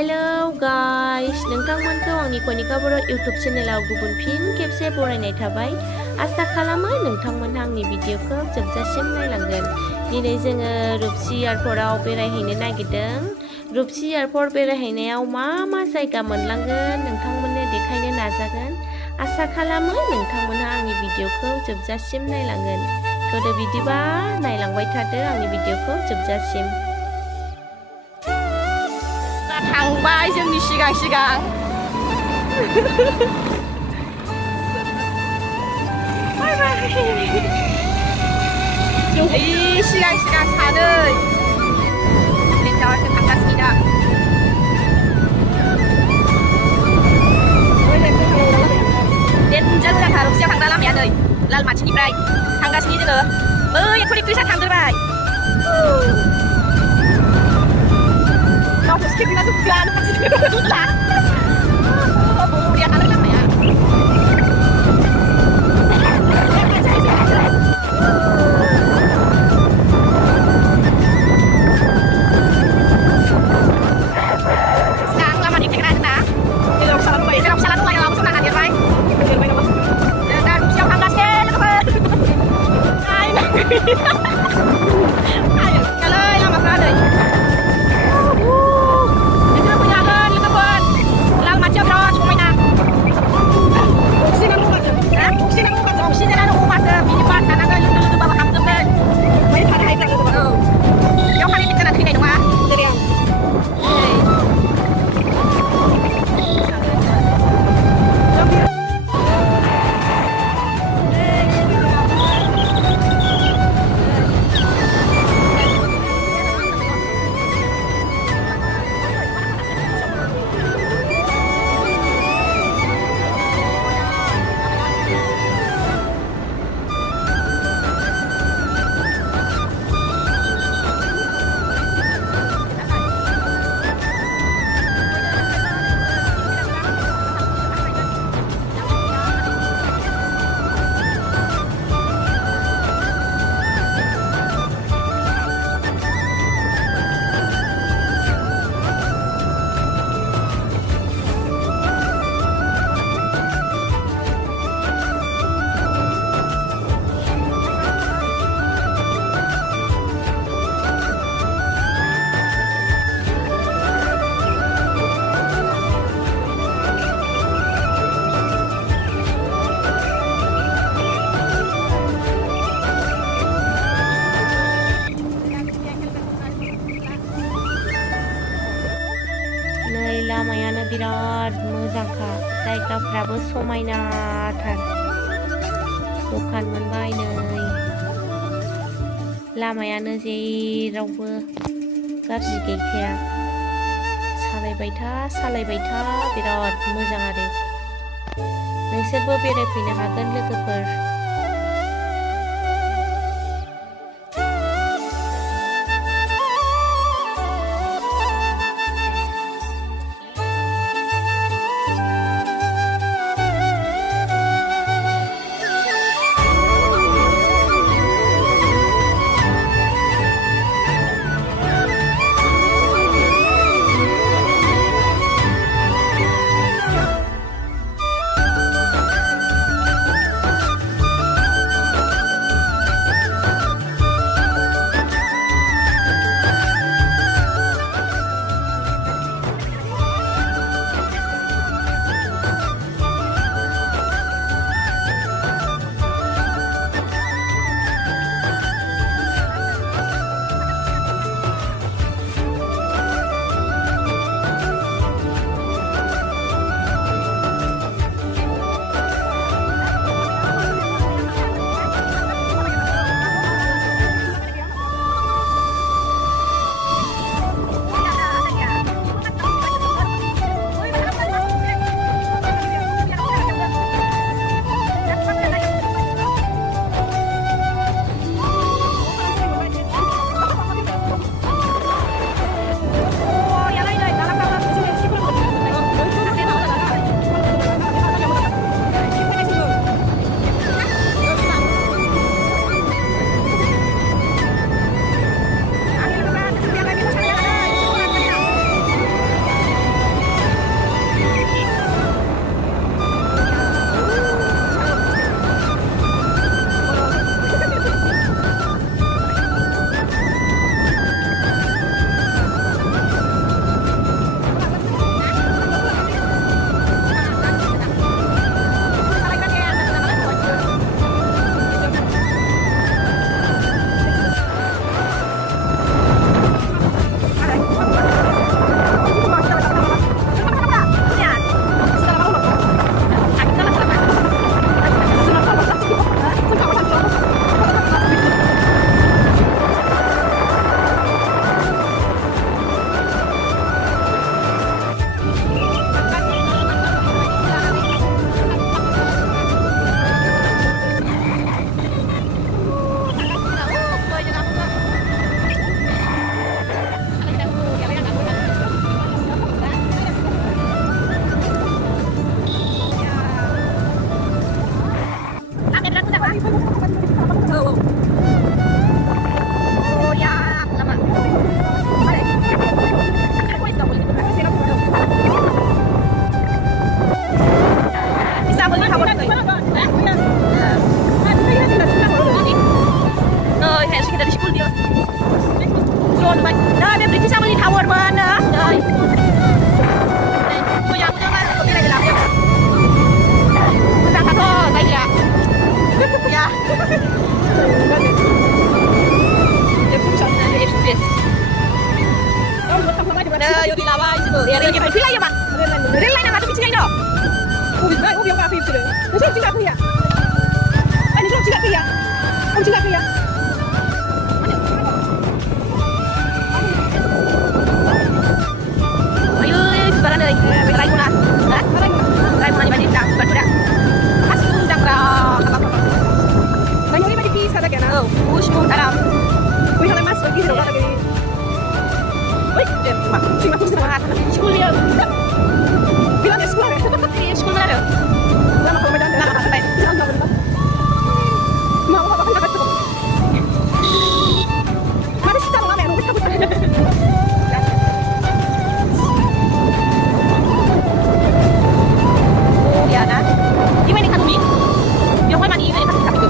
Hello guys, नोंथांमोनखौ आंनि कनिका बर' YouTube चेनेलाव गुबुन फिन खेबसे बरायनाय थाबाय। आसा खालामो नोंथांमोनहा आंनि भिडिअखौ जोबजासिम नायलांगोन। दिनै जोङो रुपसि एयारपर्टआव बेरायहैनो नागिरदों। रुपसि एयारपर्ट बेरायहैनायाव मा मा जायगा मोनलांगोन नोंथांमोननो देखायनो नाजागोन। आसा खालामो नोंथांमोनहा आंनि भिडिअखौ जोबजासिम नायलांगोन। थ'दो बिदिबा नायलांबाय थादो आंनि भिडिअखौ जोबजासिम। थांबाय जोंनि सिगां सिगां सिगां सिगां सानै थांगासिनो दा देरजों मोजांथार रुपसियाव थांग्रा लामाया नै लालमाथिनिफ्राय थांगासिनो जोङो बै एक्टर एक्ट्रिसा थांग्रोबाय गावखौ स्केपना जोबगानो फारसे बरिया थांनो लामाया लामायानो बिराद मोजांखा जायगाफ्राबो समायनाथार दखान मोनबाय नै लामायानो जेरावबो गाज्रि गैखाया सालायबाय था बिराद मोजां आरो नोंसोरबो बेरायफैनो हागोन लोगोफोर। 여기 나와 지금. 야, 여기 발 필라이야 봐. 렐라이나 맞아 미치가 이너. 오비 오가 앞에 있으래. 무슨 지가 그야. 아니 좀 지가 그야. 좀 지가 그야. Ayo, sebaran dari rai muna. Hah? Rai muna di mana dah? Berbudak. Asu jangra. Banyak ni bagi pis kata kena. Oh, push pun dalam. Push oleh mas bagi roda lagi. Woi, mak, cuma push sama hat. Sekolah dia. Bila dia sekolah. Dia sekolah mana? Lama kalau medan dah sampai. Mau apa kan tak cukup. Mari kita mengambil rumah kabut. Ya kan? Gimana kan Umi? Yang mana ini kan kita itu.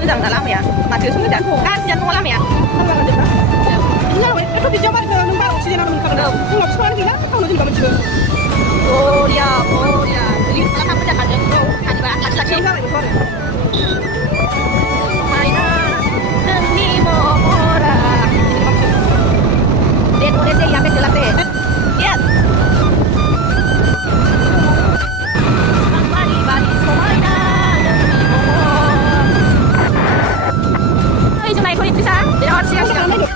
Sudah dalam ya. Mati semua dah. Kan jangan malam ya. Tambah kan dah. Ini loh, itu di Jawa dengan numpak oksigen apa nih kalau nggak sekolah kita, kalau nanti nggak mencuri. Oh ya. Jadi kalau kamu dah ada, kan juga laki-laki. Mainan demi orang. Dia boleh saya yang jelas deh. Lihat. Chỗ này có đi xa để họ xe xe này được.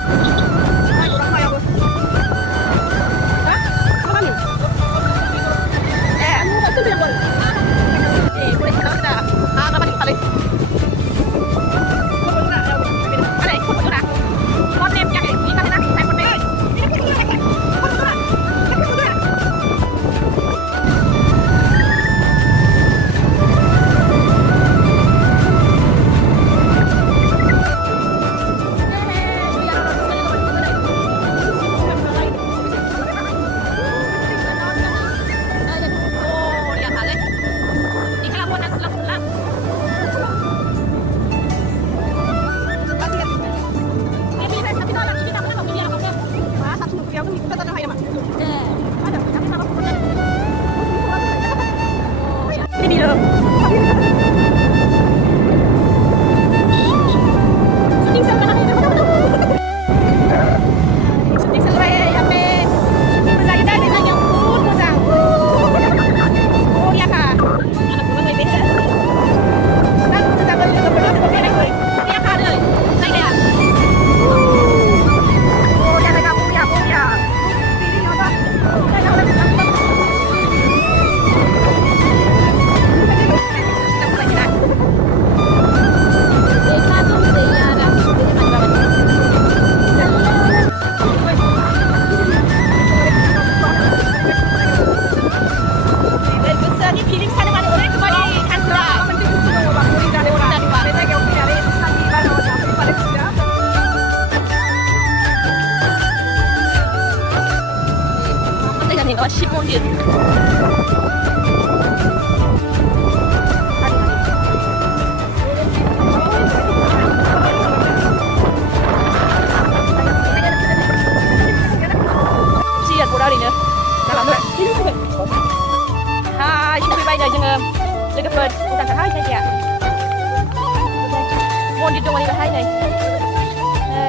Di rumah ini bahaya nih.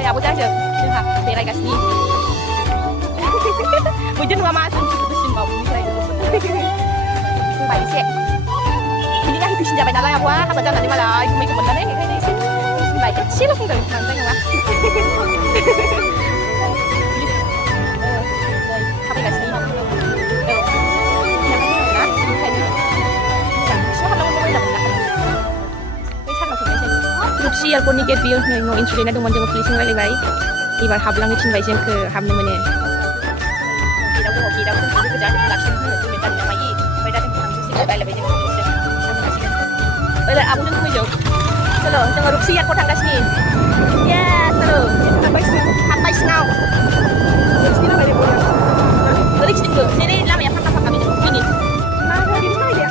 Ya bocah aja. Lihat, berai gas ni. Hujan nggak masuk, putusin bau ini lagi. Baik sih. Ini kan hidup sejak pada lah ya buah. Apa jangan nanti malah cuma ikut bener nih kayak sih. Baik kecil langsung dari santai ya. Apa gas ni? Rupsi al poni get bil no insulin ada manjang policing lagi baik. Ibar hablang itu baik yang ke habne mana. Tidak boleh kerja langsung itu minta nama i. Beda dengan kami sih baik lebih dengan policing. Bela abu jangan kau jauh. Selo jangan rupsi al kotang gas ni. Ya selo. Sampai senau. Rupsi lah banyak boleh. Boleh cerita ke? Sini lama ya kakak kami jauh ini. Mana di mana ya?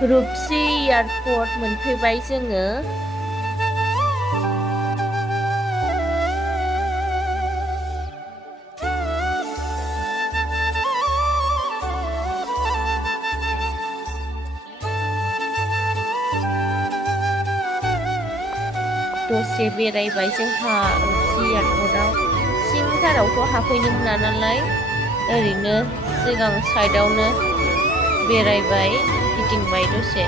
Rupsi airport मोनफैबाय जोङो। दसे बेरायबाय जोंहा रुपसि एयारपर्टआव। सिंथारावथ' हाबफैनो मोना नालाय ओरैनो सिगां साइडआवनो बेरायबाय गिदिंबाय दसे।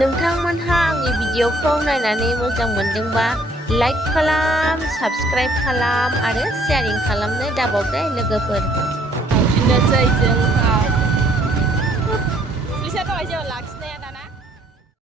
नोंथांमोनहा आंनि भिडिअखौ नायनानै मोजां मोनदोंबा लाइक खालाम, साबस्क्राइब खालाम आरो शेयारिं खालामनो दाबावदे लोगोफोर। बिदिनोसै जोंहा पुलिसा दहाय जेब्ला